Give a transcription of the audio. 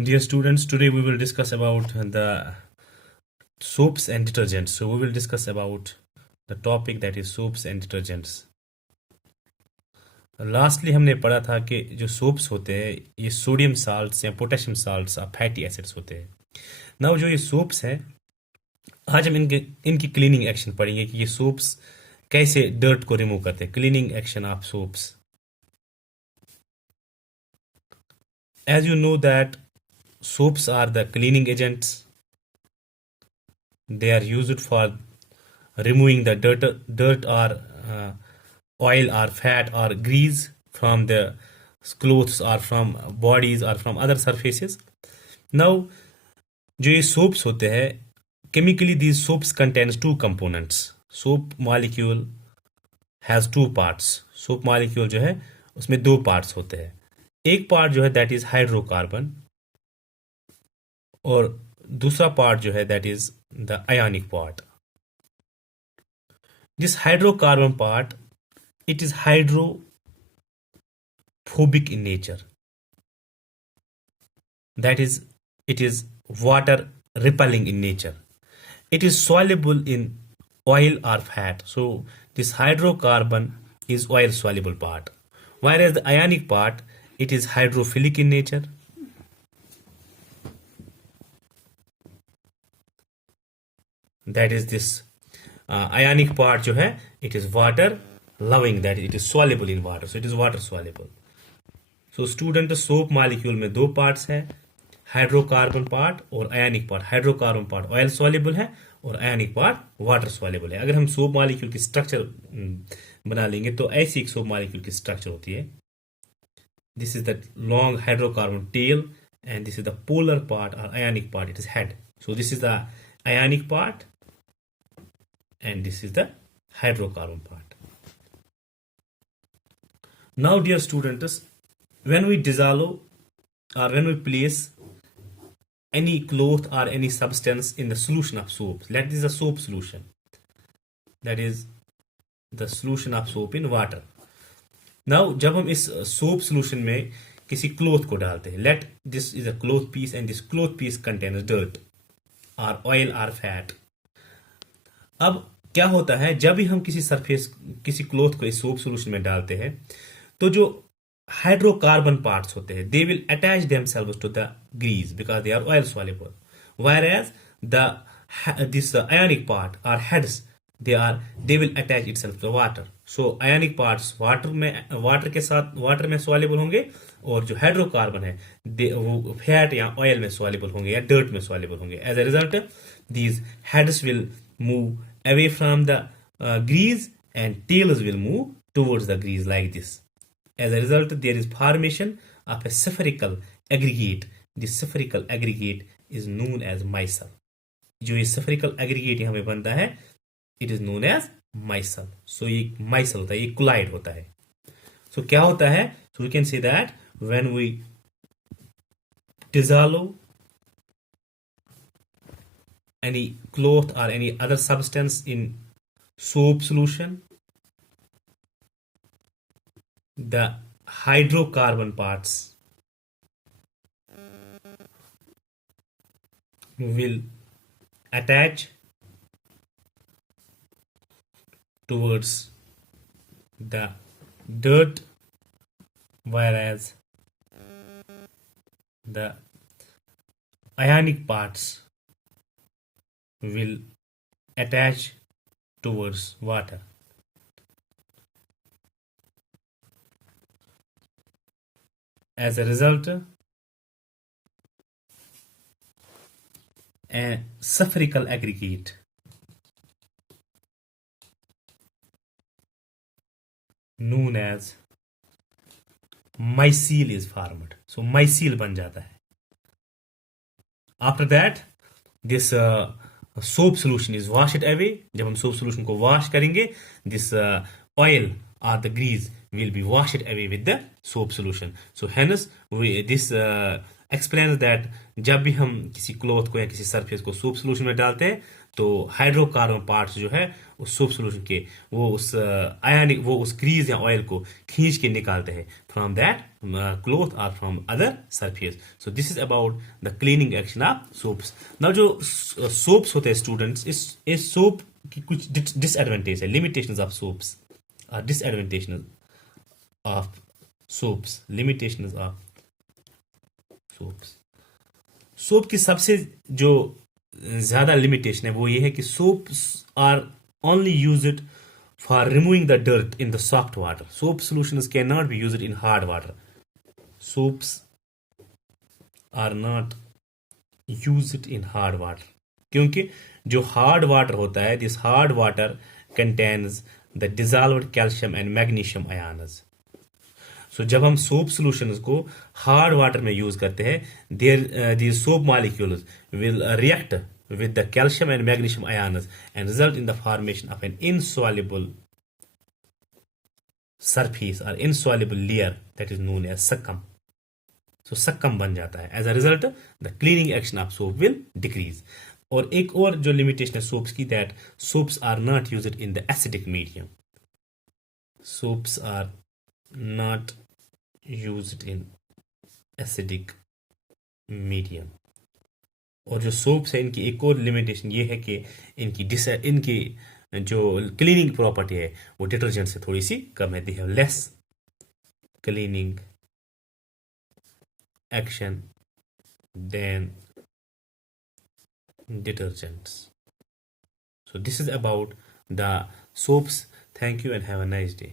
Dear students, today we will discuss about the soaps and detergents. So we will discuss about the topic that is soaps and detergents. Lastly हमने पढ़ा था कि जो सोप्स होते हैं ये सोडियम साल्ट्स या पोटेशियम साल्ट्स और फैटी एसिड्स होते हैं. नाउ जो ये सोप्स हैं, आज हम इनकी क्लीनिंग एक्शन पढ़ेंगे कि ये सोप्स कैसे डर्ट को रिमूव करते हैं. Cleaning action of soaps. As you know that soaps are the cleaning agents. They are used for removing the dirt or oil or fat or grease from the clothes or from bodies or from other surfaces. Now, जो ये soaps होते हैं, chemically these soaps contains two components. Soap molecule has two parts. Soap molecule जो है उसमें दो parts होते हैं. एक पार्ट जो है दैट इज हाइड्रोकार्बन और दूसरा पार्ट जो है that is the ionic part. This hydrocarbon part it is hydrophobic in nature. That is it is water repelling in nature. It is soluble in oil or fat. So this hydrocarbon is oil soluble part, whereas the ionic part it is hydrophilic in nature. That is this ionic part जो है it is water loving, that it is soluble in water, so it is water soluble. So student, soap molecule में दो parts है, hydrocarbon part और ionic part. Hydrocarbon part oil soluble है और ionic part water soluble है. अगर हम soap molecule की स्ट्रक्चर बना लेंगे तो ऐसी एक सोप मॉलिक्यूल की स्ट्रक्चर होती है. This is the long hydrocarbon tail and this is the polar part or ionic part, it is head. So this is the ionic part and this is the hydrocarbon part. Now dear students, when we dissolve or when we place any cloth or any substance in the solution of soap, let this is a soap solution, that is the solution of soap in water. Now जब हम इस soap solution में किसी क्लोथ को डालते हैं, let this is a cloth piece and this cloth piece contains dirt और oil और फैट. अब क्या होता है, जब भी हम किसी सरफेस किसी क्लोथ को इस सोप सोल्यूशन में डालते हैं तो जो हाइड्रोकार्बन पार्ट्स होते हैं they will attach themselves to the grease because they are oil soluble, whereas the this ionic part are heads they will attach itself to water. So ionic parts water में soluble होंगे और जो हाइड्रोकार्बन है वो फैट या ऑयल में soluble होंगे या डर्ट में soluble होंगे. As a result, these heads will move away from the grease and tails will move towards the grease like this. As a result, there is formation of a spherical aggregate. This spherical aggregate is known as micelle. जो ये spherical aggregate यहाँ पे बनता है it is known as micelle. So ये micelle होता है, ये collide होता है. So क्या होता है? So we can say that when we dissolve any cloth or any other substance in soap solution, the hydrocarbon parts will attach towards the dirt, whereas the ionic parts will attach towards water. As a result, a spherical aggregate known as mycel is formed. So mycel बन जाता है. After that, this soap solution is washed away. जब हम soap solution को wash करेंगे, this oil or the grease will be washed away with the soap solution. So hence this explains that जब भी हम किसी क्लॉथ को या किसी सरफेस को सोप सोल्यूशन में डालते हैं तो हाइड्रोकार्बन पार्ट्स जो है उस सोप सोल्यूशन के, वो उस आयनिक, वो उस ग्रीस या ऑयल को खींच के निकालते हैं फ्रॉम दैट क्लोथ और from other surface. So this is about the cleaning action of soaps. Now जो सोप्स होते हैं स्टूडेंट्स, इस सोप की कुछ डिसएडवांटेज है, लिमिटेशंस ऑफ सोप्स और disadvantage of soaps, limitations of soaps. Soap की सबसे जो ज्यादा लिमिटेशन है वो ये है कि soaps are only used for removing the dirt in the soft water. Soap solutions can not be used in hard water. Soaps are not used in hard water, क्योंकि जो हार्ड वाटर होता है, this hard water contains the dissolved calcium and magnesium ions. So जब हम soap solutions को hard water में use करते हैं, there the soap molecules will react with the calcium and magnesium ions and result in the formation of an insoluble surface or insoluble layer that is known as succum. So succum बन जाता है. As a result, the cleaning action of soap will decrease. और एक और जो लिमिटेशन है सोप्स की, that soaps are not used in the acidic medium. Soaps are not used in acidic medium. और जो सोप्स है इनकी एक और लिमिटेशन ये है कि इनकी जो क्लीनिंग प्रॉपर्टी है वो डिटर्जेंट से थोड़ी सी कम है. They have less cleaning action than detergents. So this is about the soaps. Thank you and have a nice day.